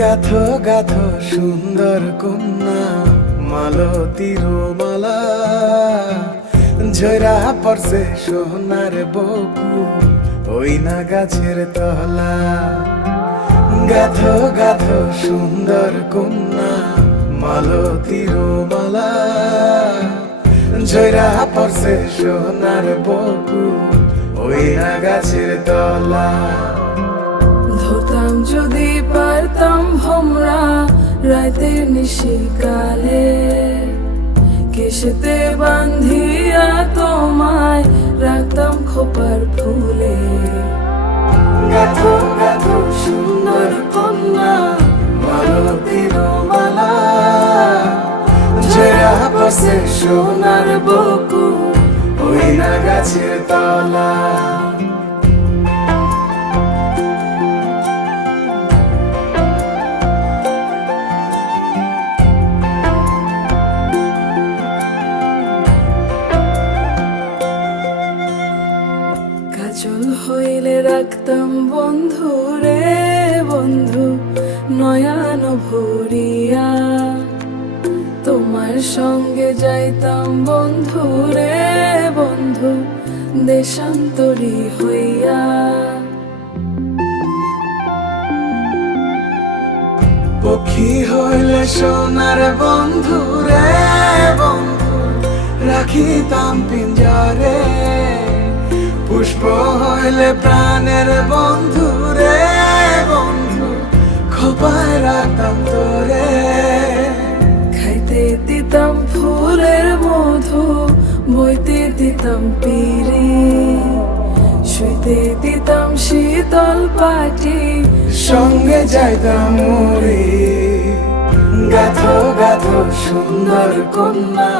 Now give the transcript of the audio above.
গাথো গাথো সুন্দর কন্যা মালতীর মালা, ঝরা পড়ছে সোনার বকুল ওই না গাছের তলা। গাথো গাথো সুন্দর কন্যা মালতীর মালা, ঝরা পড়ছে সোনার বকুল ওই না গাছের তলা। ধরতাম যদি পারতাম ভোমরা রাতের নিশিকালে, কেশেতে বান্ধিয়া তোমায় রাখতাম খোপার ফুলে। গাথো গাথো সুন্দর কন্যা মালতীর মালা, ঝরা পড়ছে সোনার বকুল ওই না গাছের তলা। কাজল হইলে রাখতাম বন্ধু রে বন্ধু নয়ন ভরিয়া, তোমার সঙ্গে যাইতাম বন্ধু রে বন্ধু দেশান্তরী হইয়া। পক্ষী হইলে সোনার বন্ধু রে বন্ধু রাখিতাম পিঞ্জরে, পুষ্প হইলে প্রাণের বন্ধু রে বন্ধু খোপায় রাখতাম তোরে। খাইতে দিতাম ফুলের মধু, বইতে দিতাম পিরি, শুইতে দিতাম শীতল পাটি, সঙ্গে যাইতাম মরি। গাথো গাথো সুন্দর কন্যা